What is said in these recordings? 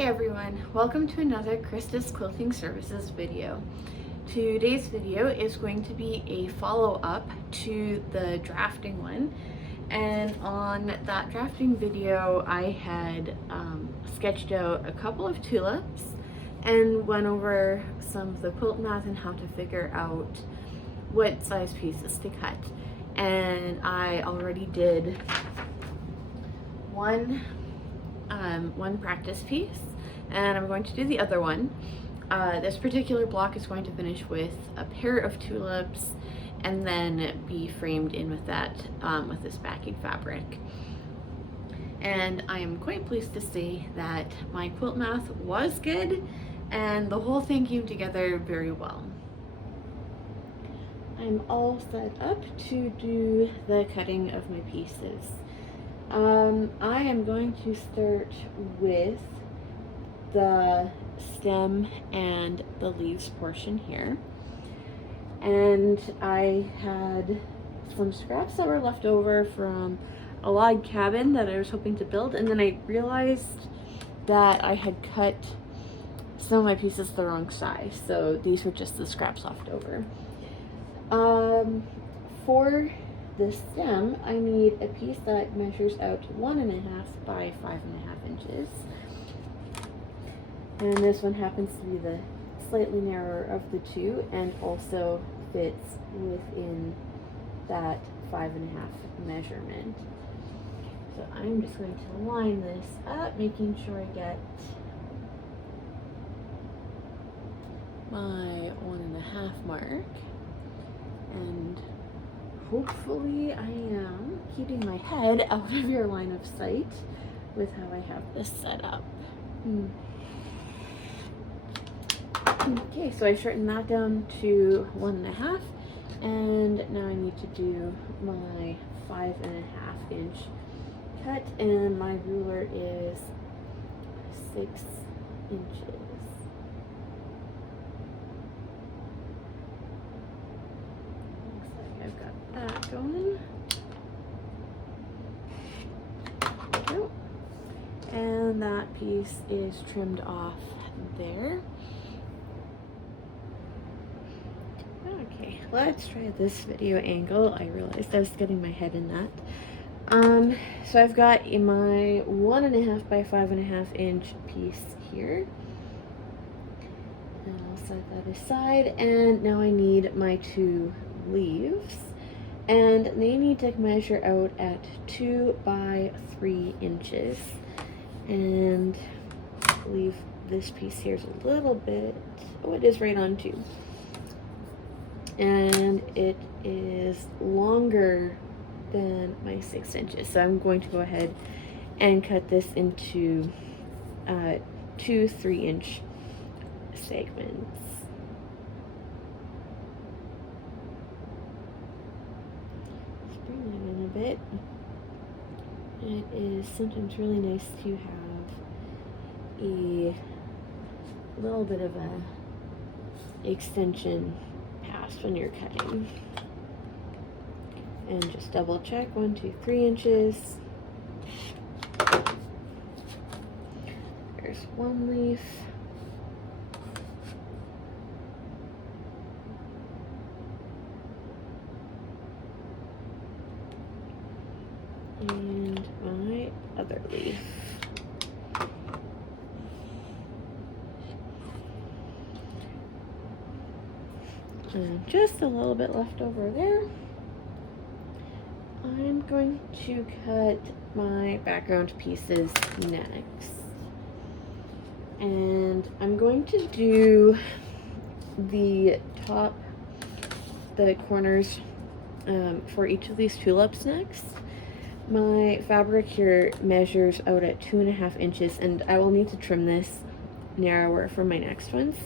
Hey everyone, welcome to another Krista's Quilting Services video. Today's video is going to be a follow-up to the drafting one, and on that drafting video I had sketched out a couple of tulips and went over some of the quilt math and how to figure out what size pieces to cut. And I already did one practice piece, and I'm going to do the other one. This particular block is going to finish with a pair of tulips and then be framed in with that with this backing fabric. And I am quite pleased to say that my quilt math was good and the whole thing came together very well. I'm all set up to do the cutting of my pieces. I am going to start with the stem and the leaves portion here. And I had some scraps that were left over from a log cabin that I was hoping to build, and then I realized that I had cut some of my pieces the wrong size, so these were just the scraps left over. For the stem, I need a piece that measures out 1.5 by 5.5 inches. And this one happens to be the slightly narrower of the two and also fits within that 5.5 measurement. So I'm just going to line this up, making sure I get my 1.5 mark. And hopefully I am keeping my head out of your line of sight with how I have this set up. Okay, so I shortened that down to 1.5, and now I need to do my 5.5 inch cut, and my ruler is 6 inches. I've got that going. There we go. And that piece is trimmed off there. Okay, let's try this video angle. I realized I was getting my head in that. So I've got my 1.5 by 5.5 inch piece here. And I'll set that aside, and now I need my two leaves, and they need to measure out at 2 by 3 inches, and I believe this piece here is a little bit, oh, it is right on 2, and it is longer than my 6 inches, so I'm going to go ahead and cut this into 2 3-inch segments. In a bit. It is sometimes really nice to have a little bit of a extension pass when you're cutting. And just double check, 1 2 3 inches. There's one leaf. And my other leaf. And just a little bit left over there. I'm going to cut my background pieces next. And I'm going to do the top, the corners for each of these tulips next. My fabric here measures out at 2.5 inches, and I will need to trim this narrower for my next ones.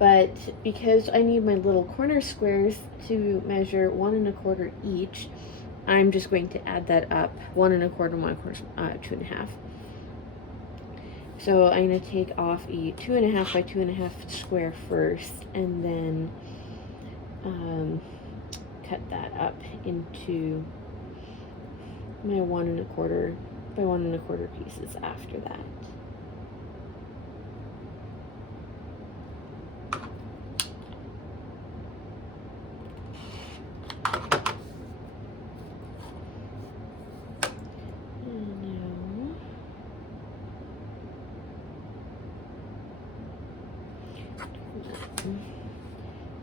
But because I need my little corner squares to measure 1.25 each, I'm just going to add that up, 1.25, 2.5. So I'm going to take off a 2.5 by 2.5 square first, and then cut that up into my 1.25 by 1.25 pieces after that.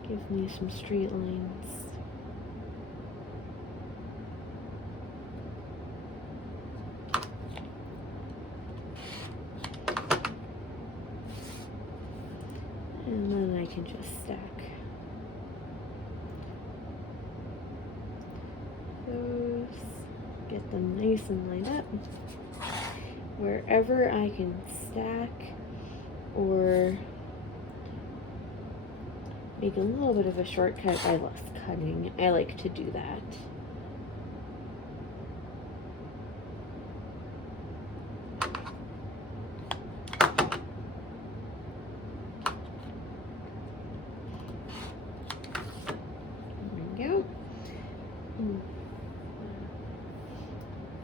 Give me some straight lines. And then I can just stack those, get them nice and lined up. Wherever I can stack or make a little bit of a shortcut by less cutting, I like to do that.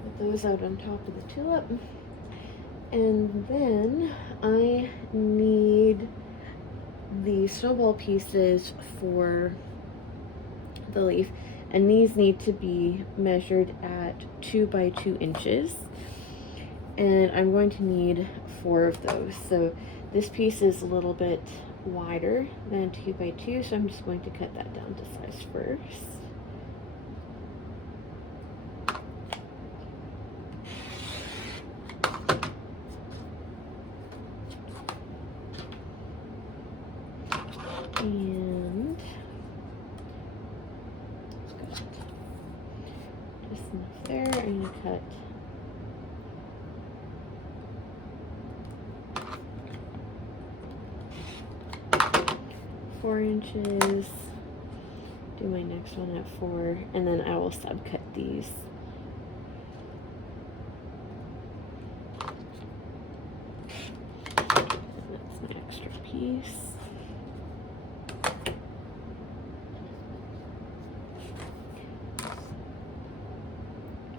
Put those out on top of the tulip. And then I need the snowball pieces for the leaf, and these need to be measured at 2 by 2 inches, and I'm going to need 4 of those. So this piece is a little bit wider than 2 by 2, so I'm just going to cut that down to size first. And just enough there. I'm going to cut four inches, do my next one at 4, and then I will subcut these. And that's my extra piece.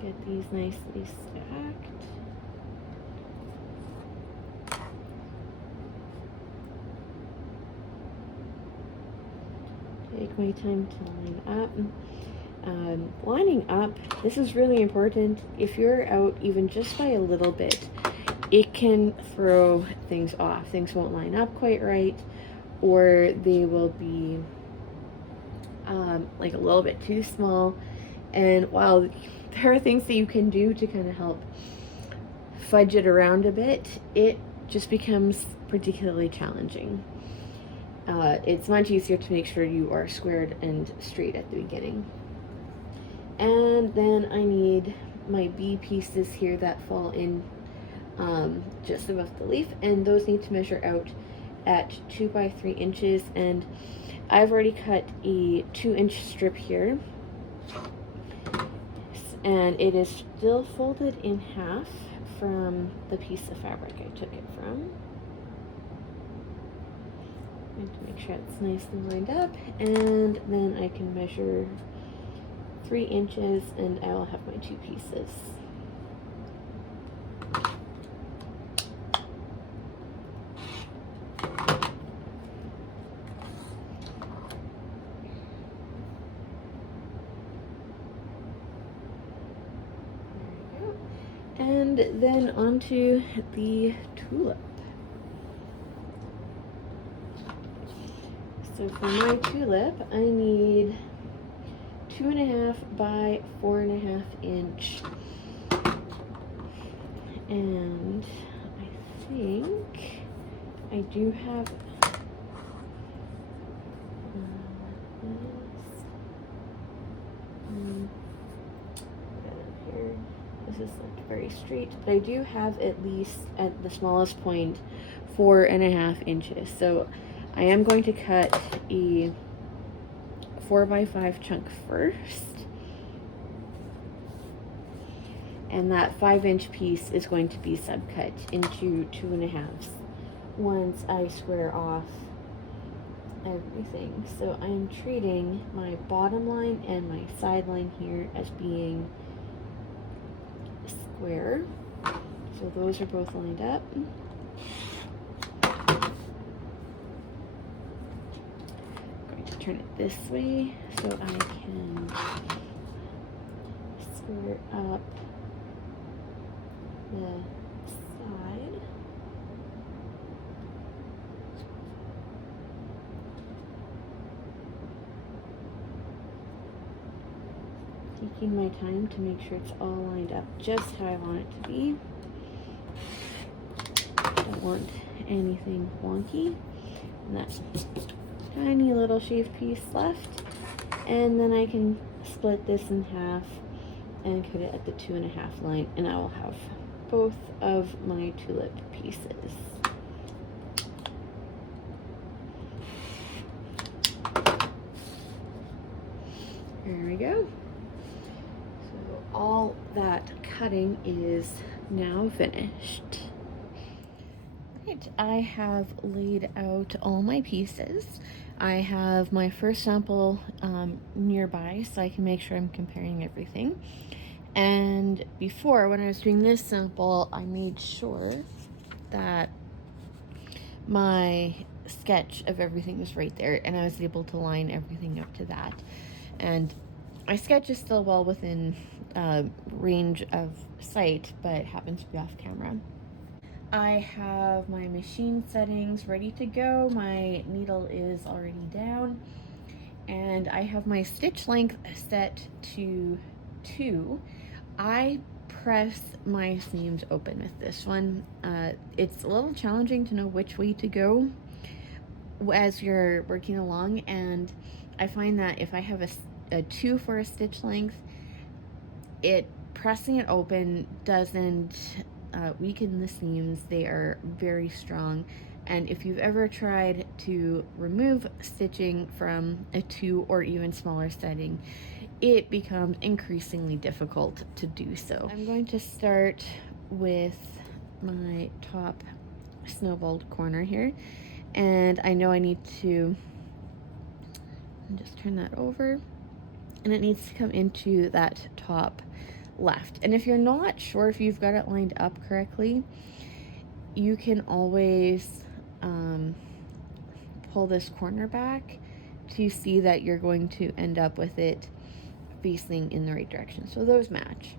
Get these nicely stacked. Take my time to line up. Lining up, this is really important. If you're out even just by a little bit, it can throw things off. Things won't line up quite right, or they will be like a little bit too small. And while there are things that you can do to kind of help fudge it around a bit, it just becomes particularly challenging. It's much easier to make sure you are squared and straight at the beginning. And then I need my B pieces here that fall in just above the leaf, and those need to measure out at 2 by 3 inches, and I've already cut a 2-inch strip here, and it is still folded in half from the piece of fabric I took it from. I need to make sure it's nicely lined up, and then I can measure 3 inches, and I will have my 2 pieces. And then onto the tulip. So for my tulip, I need 2.5 by 4.5 inch. And I think I do have this is like very straight, but I do have at least at the smallest point 4.5 inches. So I am going to cut a 4 by 5 chunk first, and that 5-inch piece is going to be subcut into 2.5 once I square off everything. So I'm treating my bottom line and my side line here as being square. So those are both lined up. I'm going to turn it this way so I can square up the side. taking my time to make sure it's all lined up just how I want it to be. Don't want anything wonky. And that tiny little shaved piece left. And then I can split this in half and cut it at the 2.5 line, and I will have both of my tulip pieces. There we go. So all that cutting is now finished. Right, I have laid out all my pieces. I have my first sample nearby so I can make sure I'm comparing everything. And before, when I was doing this sample, I made sure that my sketch of everything was right there, and I was able to line everything up to that. And my sketch is still well within range of sight, but happens to be off camera. I have my machine settings ready to go. My needle is already down, and I have my stitch length set to 2. I press my seams open with this one. It's a little challenging to know which way to go as you're working along, and I find that if I have a 2 for a stitch length, pressing it open doesn't weaken the seams. They are very strong, and if you've ever tried to remove stitching from a 2 or even smaller setting, it becomes increasingly difficult to do so. I'm going to start with my top snowballed corner here, and I know I need to just turn that over, and it needs to come into that top left. And if you're not sure if you've got it lined up correctly, you can always pull this corner back to see that you're going to end up with it facing in the right direction. So those match.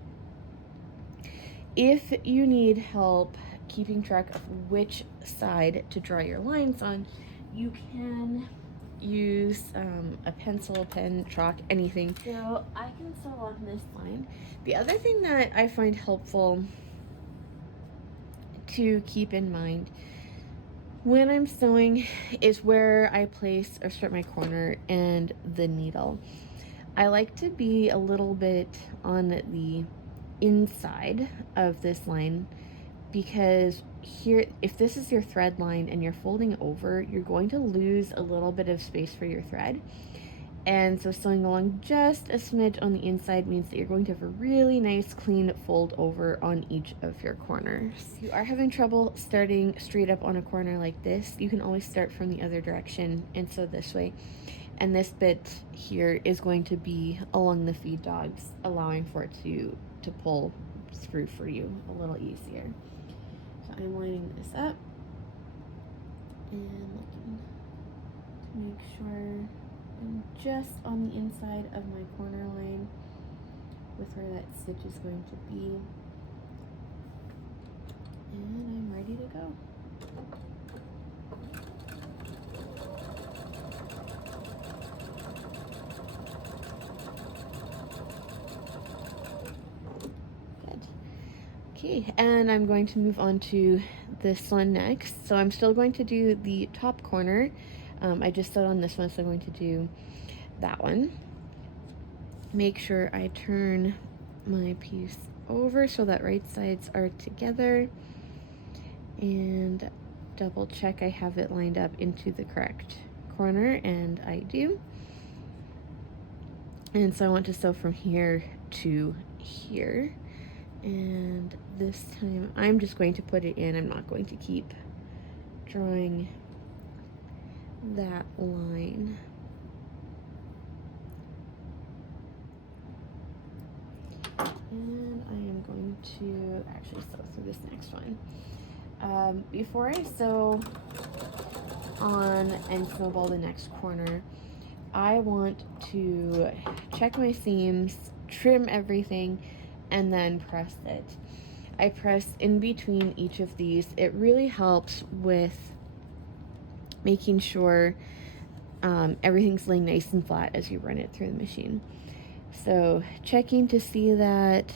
If you need help keeping track of which side to draw your lines on, you can use a pencil, pen, chalk, anything. So I can sew on this line. The other thing that I find helpful to keep in mind when I'm sewing is where I place or start my corner and the needle. I like to be a little bit on the inside of this line, because here, if this is your thread line and you're folding over, you're going to lose a little bit of space for your thread. And so sewing along just a smidge on the inside means that you're going to have a really nice clean fold over on each of your corners. If you are having trouble starting straight up on a corner like this, you can always start from the other direction and sew this way. And this bit here is going to be along the feed dogs, allowing for it to pull through for you a little easier. So I'm lining this up and looking to make sure I'm just on the inside of my corner line with where that stitch is going to be. And I'm ready to go. Okay, and I'm going to move on to this one next. So I'm still going to do the top corner. I just sewed on this one, so I'm going to do that one. Make sure I turn my piece over so that right sides are together, and double check I have it lined up into the correct corner, and I do. And so I want to sew from here to here. And this time I'm just going to put it in. I'm not going to keep drawing that line. And I am going to actually sew through this next one. Before I sew on and snowball the next corner, I want to check my seams, trim everything, and then press it. I press in between each of these. It really helps with making sure everything's laying nice and flat as you run it through the machine. So checking to see that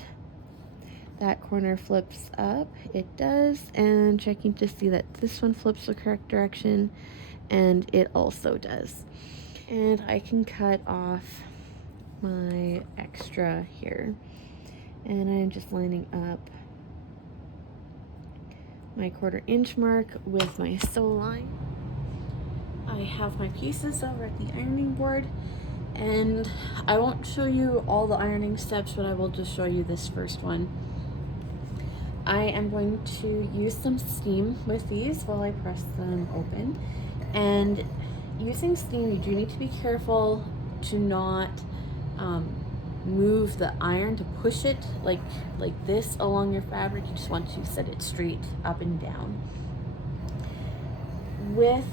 that corner flips up, it does, and checking to see that this one flips the correct direction, and it also does. And I can cut off my extra here, and I'm just lining up my 1/4 inch mark with my sew line. I have my pieces over at the ironing board, and I won't show you all the ironing steps, but I will just show you this first one. I am going to use some steam with these while I press them open. And using steam, you do need to be careful to not move the iron, to push it like this along your fabric. You just want to set it straight up and down. With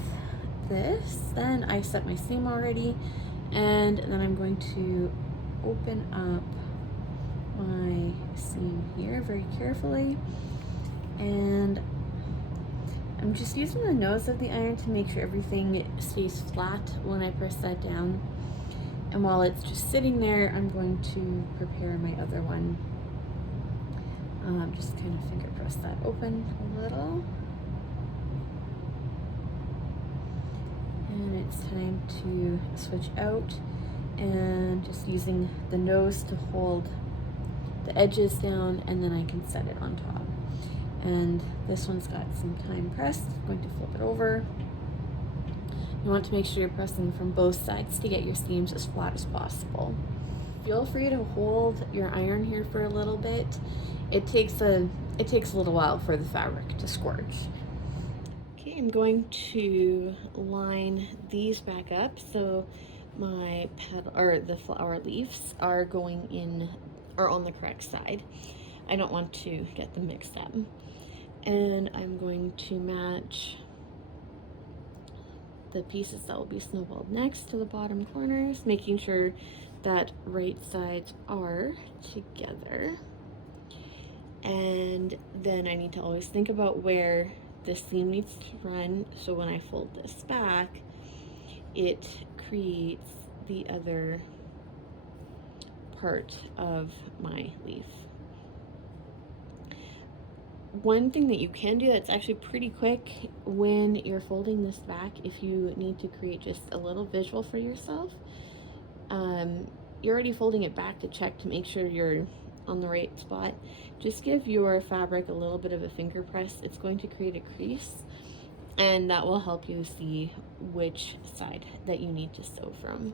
this, then I set my seam already, and then I'm going to open up my seam here very carefully, and I'm just using the nose of the iron to make sure everything stays flat when I press that down. And while it's just sitting there, I'm going to prepare my other one. Just kind of finger press that open a little. And it's time to switch out, and just using the nose to hold the edges down, and then I can set it on top. And this one's got some time pressed. I'm going to flip it over. You want to make sure you're pressing from both sides to get your seams as flat as possible. Feel free to hold your iron here for a little bit. It takes a little while for the fabric to scorch. Okay, I'm going to line these back up so my the flower leaves are going in or on the correct side. I don't want to get them mixed up. And I'm going to match the pieces that will be snowballed next to the bottom corners, making sure that right sides are together. And then I need to always think about where the seam needs to run, so when I fold this back, it creates the other part of my leaf. One thing that you can do that's actually pretty quick when you're folding this back, if you need to create just a little visual for yourself, you're already folding it back to check to make sure you're on the right spot. Just give your fabric a little bit of a finger press. It's going to create a crease, and that will help you see which side that you need to sew from.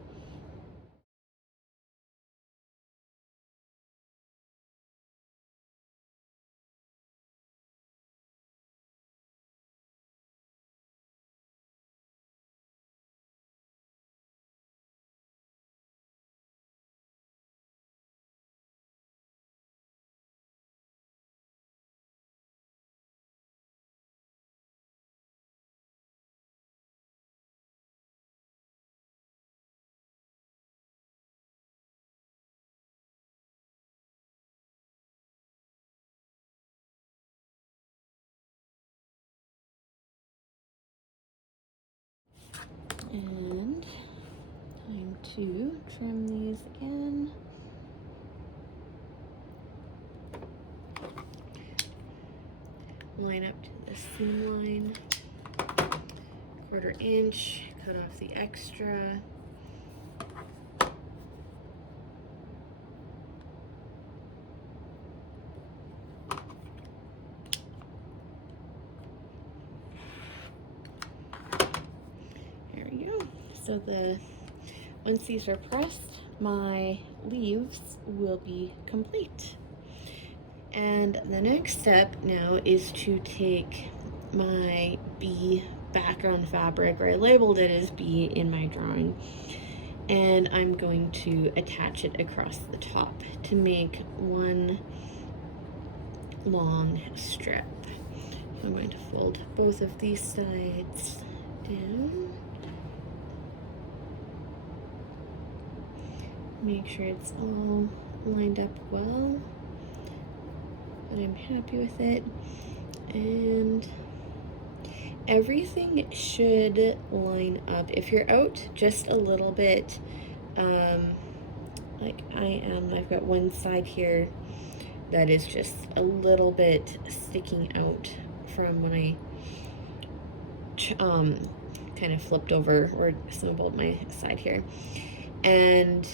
And time to trim these again. Line up to the seam line, 1/4 inch, cut off the extra. There we go. So once these are pressed, my leaves will be complete. And the next step now is to take my bee background fabric, or I labeled it as bee in my drawing, and I'm going to attach it across the top to make one long strip. I'm going to fold both of these sides down. Make sure it's all lined up well, but I'm happy with it. And everything should line up. If you're out just a little bit, like I am. I've got one side here that is just a little bit sticking out from when I kind of flipped over or assembled my side here. And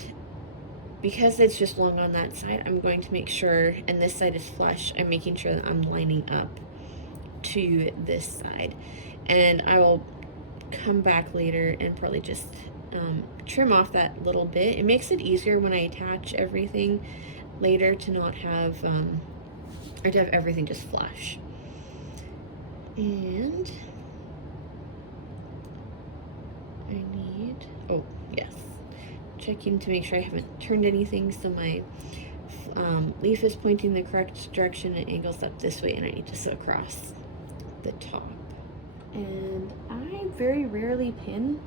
because it's just long on that side, I'm going to make sure, and this side is flush, I'm making sure that I'm lining up to this side. And I will come back later and probably just trim off that little bit. It makes it easier when I attach everything later to not have, or to have everything just flush. And I need, oh yes, checking to make sure I haven't turned anything so my leaf is pointing the correct direction. It angles up this way, and I need to sew across the top. And I very rarely pin.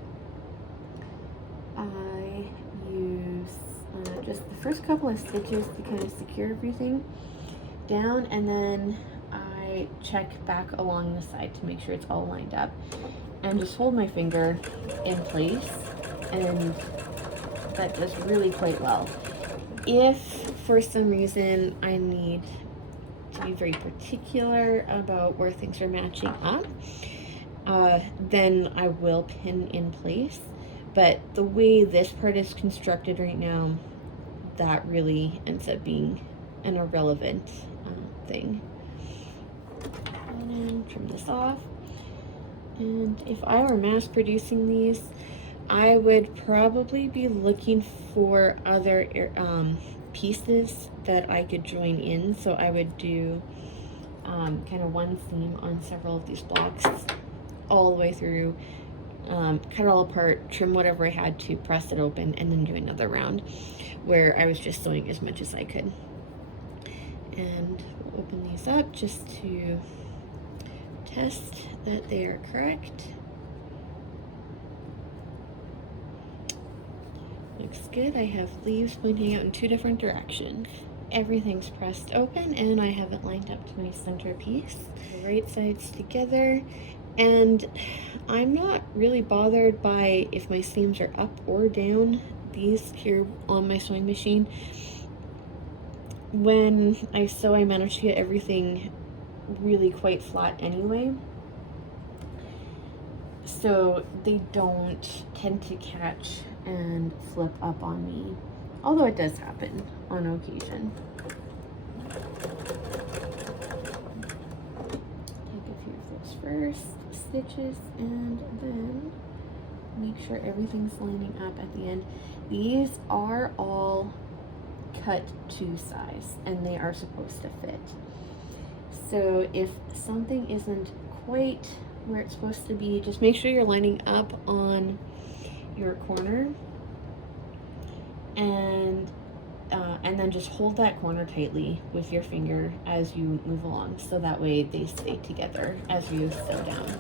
I use just the first couple of stitches to kind of secure everything down, and then I check back along the side to make sure it's all lined up, and just hold my finger in place, and that does really quite well. If for some reason I need to be very particular about where things are matching up, then I will pin in place. But the way this part is constructed right now, that really ends up being an irrelevant thing. And then trim this off. And if I were mass producing these, I would probably be looking for other pieces that I could join in. So I would do kind of one seam on several of these blocks all the way through, cut it all apart, trim whatever I had to, press it open, and then do another round where I was just sewing as much as I could. And we'll open these up just to test that they are correct. Looks good. I have leaves pointing out in 2 different directions. Everything's pressed open, and I have it lined up to my centerpiece. The right sides together, and I'm not really bothered by if my seams are up or down. These here on my sewing machine, when I sew, I manage to get everything really quite flat anyway, so they don't tend to catch and flip up on me, although it does happen on occasion. Take a few of those first stitches and then make sure everything's lining up at the end. These are all cut to size, and they are supposed to fit. So if something isn't quite where it's supposed to be, just make sure you're lining up on your corner, and then just hold that corner tightly with your finger as you move along, so that way they stay together as you sew down.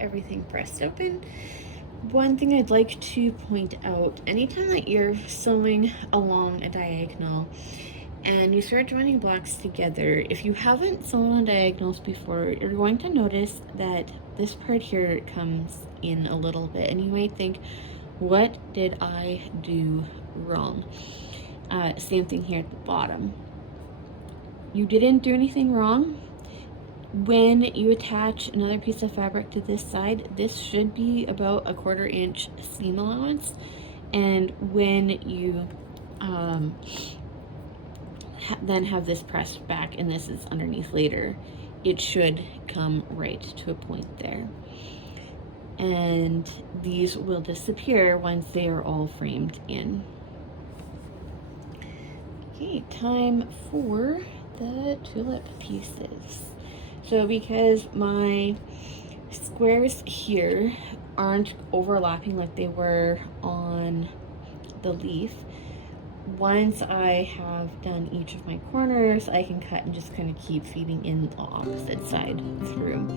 Everything pressed open. One thing I'd like to point out, anytime that you're sewing along a diagonal and you start joining blocks together, if you haven't sewn on diagonals before, you're going to notice that this part here comes in a little bit, and you might think, what did I do wrong? Same thing here at the bottom. You didn't do anything wrong. When you attach another piece of fabric to this side, this should be about a 1/4 inch seam allowance, and when you then have this pressed back and this is underneath later, it should come right to a point there. And these will disappear once they are all framed in. Okay, time for the tulip pieces. So because my squares here aren't overlapping like they were on the leaf, once I have done each of my corners, I can cut and just kind of keep feeding in the opposite side through.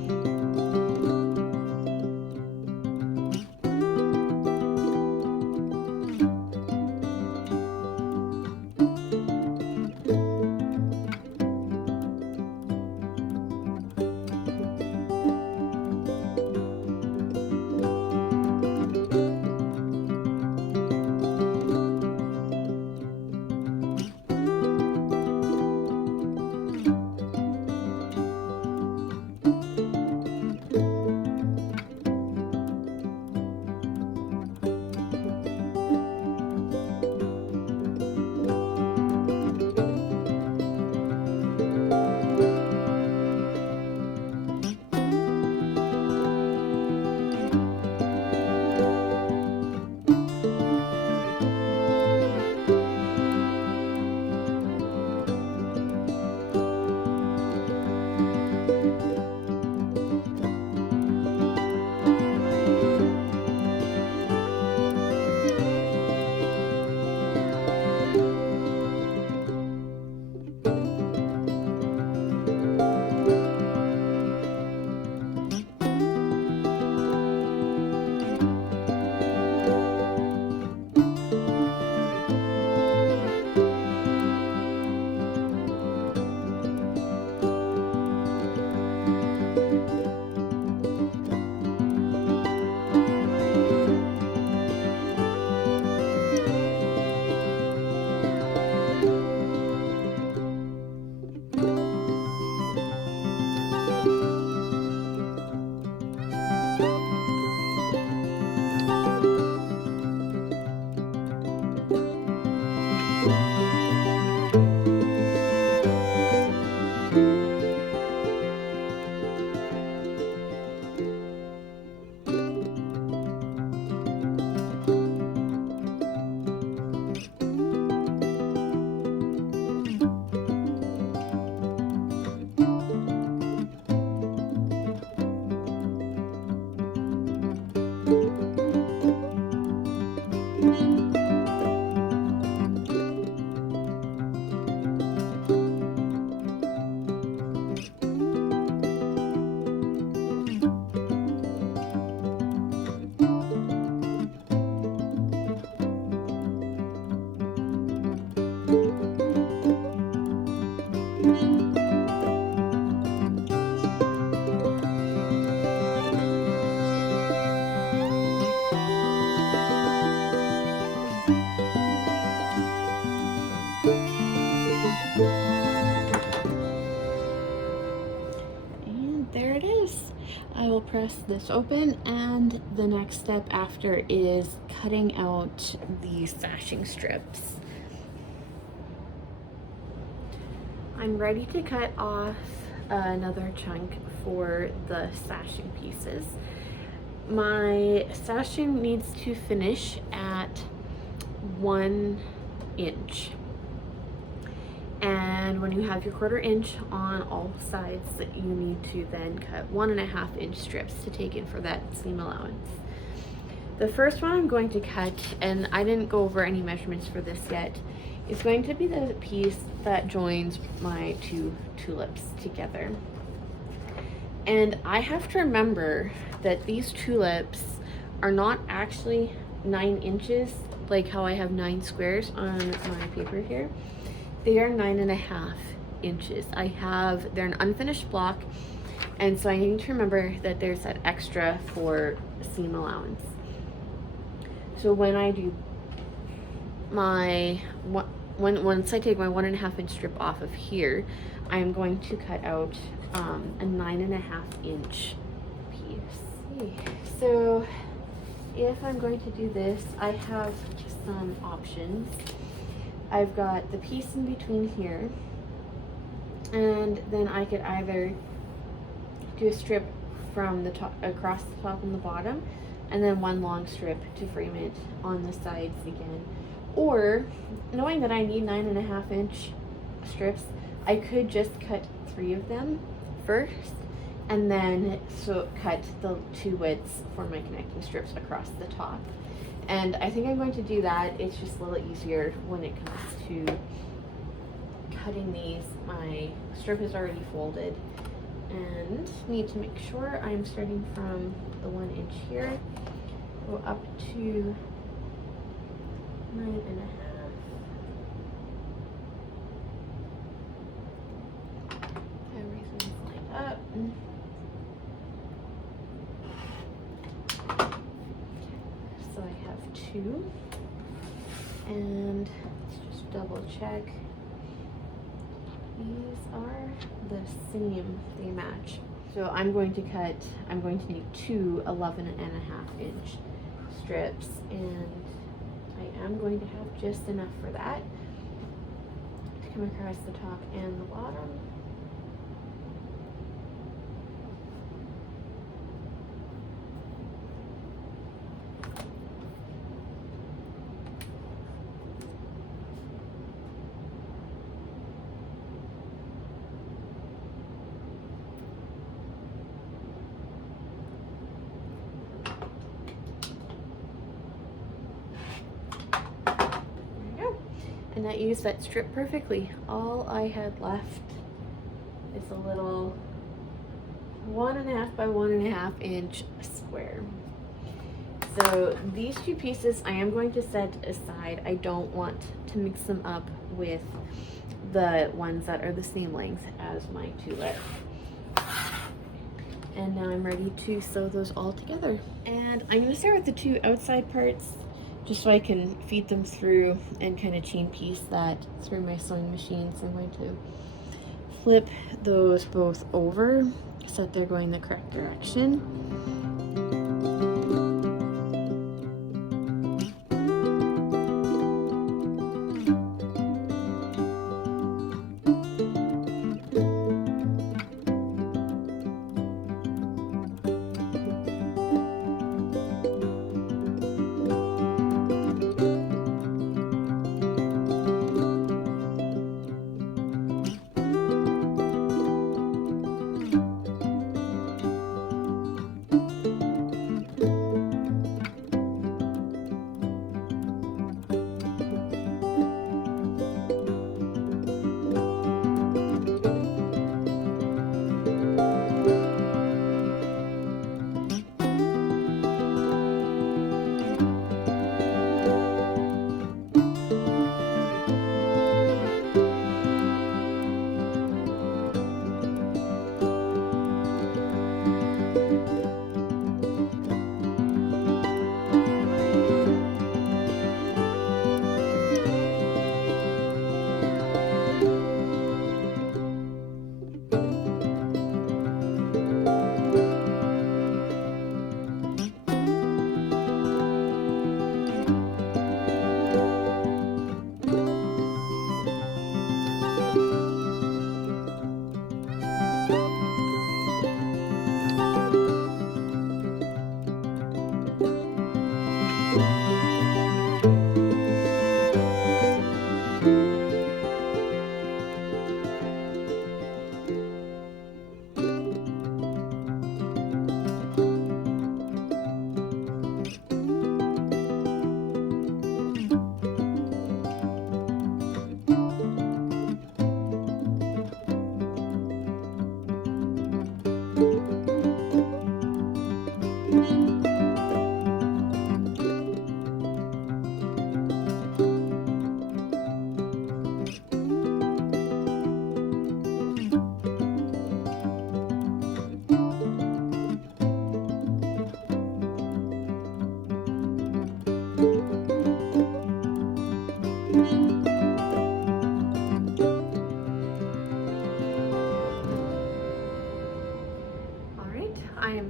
I will press this open, and the next step after is cutting out the sashing strips. I'm ready to cut off another chunk for the sashing pieces. My sashing needs to finish at 1 inch. And when you have your 1/4 inch on all sides, you need to then cut 1.5 inch strips to take in for that seam allowance. The first one I'm going to cut, and I didn't go over any measurements for this yet, is going to be the piece that joins my 2 tulips together. And I have to remember that these tulips are not actually 9 inches, like how I have 9 squares on my paper here. They are 9.5 inches. They're an unfinished block, and so I need to remember that there's that extra for seam allowance. So when I do once I take my 1.5 inch strip off of here, I'm going to cut out a 9.5 inch piece. So if I'm going to do this, I have some options. I've got the piece in between here, and then I could either do a strip from the top across the top and the bottom, and then one long strip to frame it on the sides again. Or, knowing that I need 9.5-inch strips, I could just cut 3 of them first, and then cut the 2 widths for my connecting strips across the top. And I think I'm going to do that. It's just a little easier when it comes to cutting these. My strip is already folded, and need to make sure I'm starting from the 1 inch here, go up to 9.5. Everything's lined up. So I have 2, and let's just double check. These are the same, they match. So I'm going to need 2 11.5-inch strips, and I am going to have just enough for that to come across the top and the bottom. And that used that strip perfectly. All I had left is a little 1.5 by 1.5 inch square. So these 2 pieces I am going to set aside. I don't want to mix them up with the ones that are the same length as my tulip. And now I'm ready to sew those all together. And I'm going to start with the 2 outside parts, just so I can feed them through and kind of chain piece that through my sewing machine. So I'm going to flip those both over so that they're going the correct direction.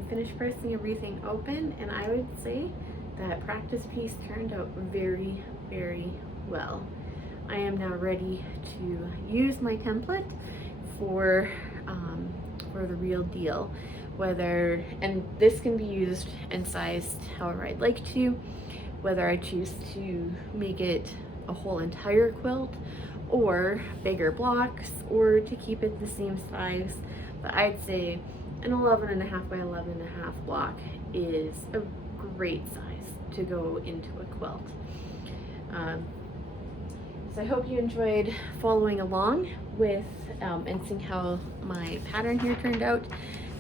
Finished pressing everything open, and I would say that practice piece turned out very, very well. I am now ready to use my template for the real deal. And this can be used and sized however I'd like to, whether I choose to make it a whole entire quilt or bigger blocks, or to keep it the same size. But I'd say an 11.5 by 11.5 block is a great size to go into a quilt. So I hope you enjoyed following along with and seeing how my pattern here turned out.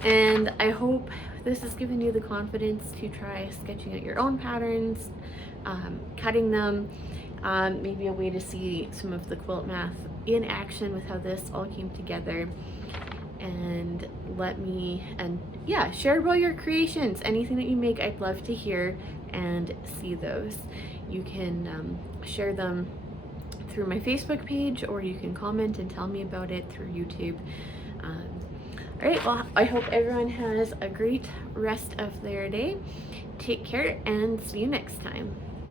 And I hope this has given you the confidence to try sketching out your own patterns, cutting them, maybe a way to see some of the quilt math in action with how this all came together. And share about your creations. Anything that you make, I'd love to hear and see those. You can share them through my Facebook page, or you can comment and tell me about it through YouTube. All right, well, I hope everyone has a great rest of their day. Take care and see you next time.